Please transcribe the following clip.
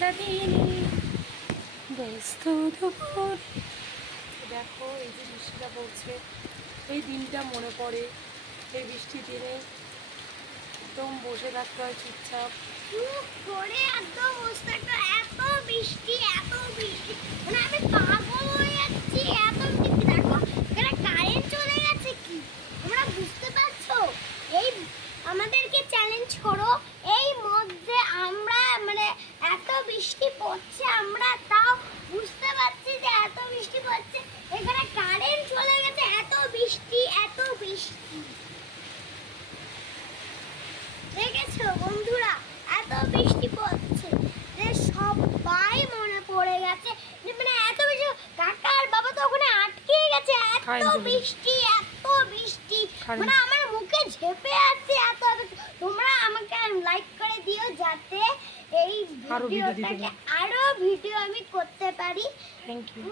ভেজা দিনে ব্যস্ত দুপুর। দেখো এই যে বৃষ্টিটা পড়ছে, এই দিনটা মনে পড়ে। এই বৃষ্টির দিনে একদম বসে থাকতে হয় চুপচাপ। একদম বসে থাকতে এত বৃষ্টি মানে আমি পাগল হয়ে যাচ্ছি। এত বৃষ্টি দেখো, এখানে কারেন্ট চলে গেছে কি তোমরা বুঝতে পারছো? এই আমাদেরকে চ্যালেঞ্জ করো, এই মধ্যে আমরা মানে এত বৃষ্টি পড়ছে আমরা তাও বুঝতে পারছি যে এত বৃষ্টি পড়ছে, এখানে কারেন্ট চলে গেছে। এত বৃষ্টি দেখেছো বন্ধুরা, এত বৃষ্টি পড়ছে যে সবাই মনে পড়ে গেছে যে মানে এত বেশি কাকা আর বাবা তো ওখানে আটকে গেছে। এত বৃষ্টি মানে আমার মুখে ঝেপে আছে এত। তোমরা আমাকে লাইক করে দিও যাতে এই ভিডিওটাকে আরো ভিডিও আমি করতে পারি। Thank you.